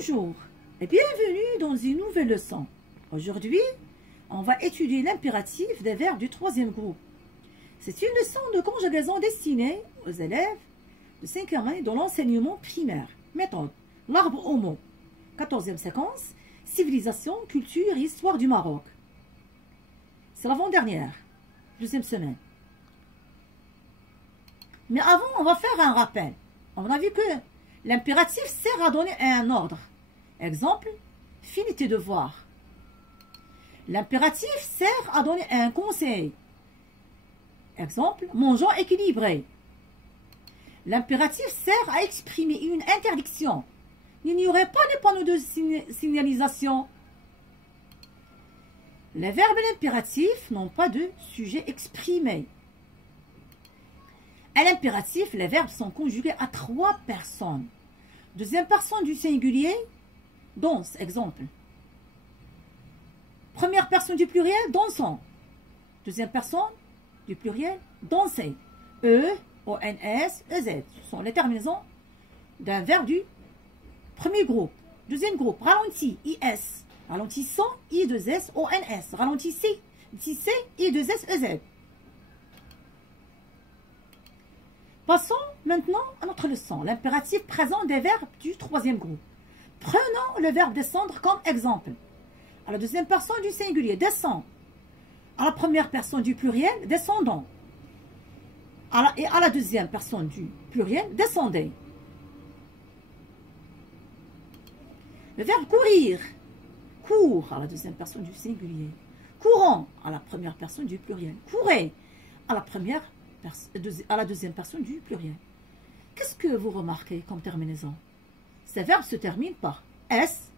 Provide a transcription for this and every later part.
Bonjour et bienvenue dans une nouvelle leçon. Aujourd'hui, on va étudier l'impératif des verbes du troisième groupe. C'est une leçon de conjugaison destinée aux élèves de 5e année dans l'enseignement primaire. Méthode, l'arbre au mot. 14e séquence, civilisation, culture et histoire du Maroc. C'est l'avant-dernière, deuxième semaine. Mais avant, on va faire un rappel. On a vu que l'impératif sert à donner un ordre. Exemple, finis tes devoirs. L'impératif sert à donner un conseil. Exemple, mangeons équilibré. L'impératif sert à exprimer une interdiction. Il n'y aurait pas de panneau de signalisation. Les verbes impératifs n'ont pas de sujet exprimé. À l'impératif, les verbes sont conjugués à 3 personnes. Deuxième personne du singulier, danse, exemple. Première personne du pluriel, dansant. Deuxième personne du pluriel, danser. E, O-N-S, E-Z. Ce sont les terminaisons d'un verbe du premier groupe. Deuxième groupe, ralenti, I-S. Ralentissant, I-2-S, O-N-S. Ralentissez, tissé, I-2-S, E-Z. Passons maintenant à notre leçon, l'impératif présent des verbes du troisième groupe. Prenons le verbe descendre comme exemple. À la deuxième personne du singulier, descend. À la première personne du pluriel, descendant. Et à la deuxième personne du pluriel, descendez. Le verbe courir, court à la deuxième personne du singulier. Courant à la première personne du pluriel. Courez à la deuxième personne du pluriel. Qu'est-ce que vous remarquez comme terminaison? Ces verbes se terminent par S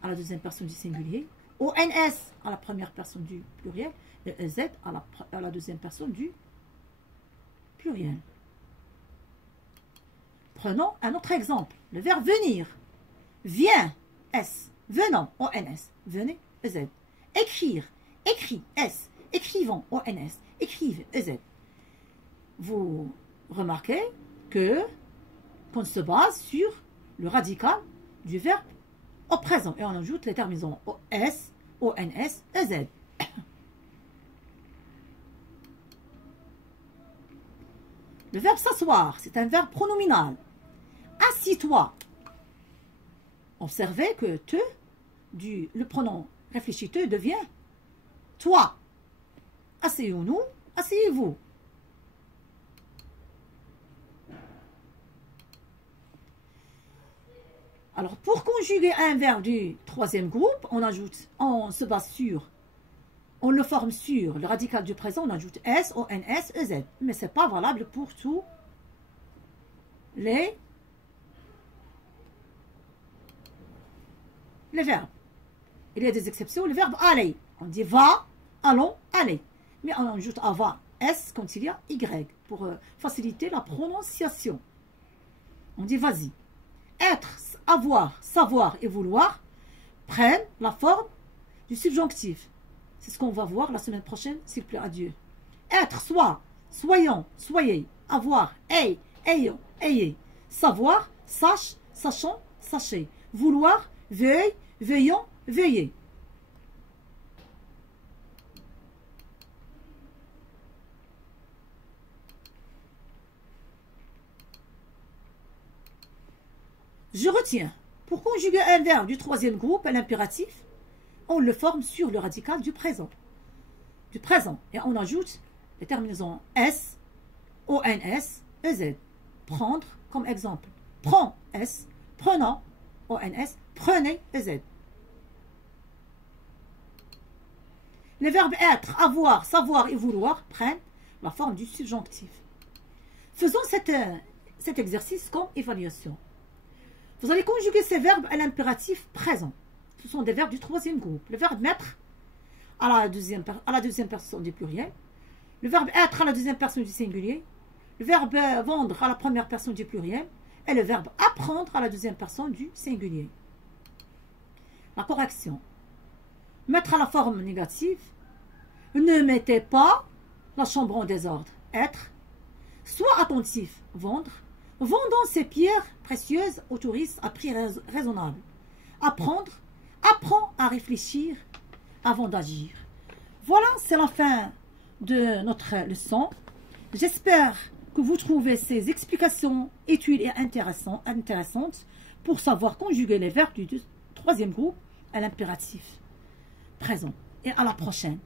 à la deuxième personne du singulier, ONS à la première personne du pluriel et EZ à la deuxième personne du pluriel. Prenons un autre exemple. Le verbe venir. Viens, S. Venant, ONS. Venez, EZ. Écrire, écrit, S. Écrivant, ONS. Écrive, EZ. Vous remarquez qu'on se base sur le radical du verbe au présent et on ajoute les terminaisons OS, ONS, EZ. Le verbe s'asseoir, c'est un verbe pronominal. Assis-toi. Observez que te, le pronom réfléchi te devient toi. Asseyons-nous, asseyez-vous. Alors, pour conjuguer un verbe du troisième groupe, on se base sur, on le forme sur le radical du présent, on ajoute S, O, N, S, E, Z. Mais ce n'est pas valable pour tous les verbes. Il y a des exceptions. Le verbe aller, on dit va, allons, aller. Mais on ajoute avant S quand il y a Y pour faciliter la prononciation. On dit vas-y. Être, avoir, savoir et vouloir prennent la forme du subjonctif. C'est ce qu'on va voir la semaine prochaine, s'il plaît à Dieu. Être, soit, soyons, soyez, avoir, ayez, ayons, ayez. Savoir, sache, sachons, sachez. Vouloir, veuille, veuillons, veuillez. Je retiens, pour conjuguer un verbe du troisième groupe à l'impératif, on le forme sur le radical du présent. Et on ajoute les terminaisons S, ONS, EZ. Prendre comme exemple. Prends, S, prenant, ONS, prenez, EZ. Les verbes être, avoir, savoir et vouloir prennent la forme du subjonctif. Faisons cet exercice comme évaluation. Vous allez conjuguer ces verbes à l'impératif présent. Ce sont des verbes du troisième groupe. Le verbe mettre à la deuxième personne du pluriel. Le verbe être à la deuxième personne du singulier. Le verbe vendre à la première personne du pluriel. Et le verbe apprendre à la deuxième personne du singulier. La correction. Mettre à la forme négative. Ne mettez pas la chambre en désordre. Être. Sois attentif. Vendre. Vendons ces pierres précieuses aux touristes à prix raisonnable. apprendre, apprends à réfléchir avant d'agir. Voilà, c'est la fin de notre leçon. J'espère que vous trouvez ces explications utiles et intéressantes pour savoir conjuguer les verbes du troisième groupe à l'impératif présent. Et à la prochaine.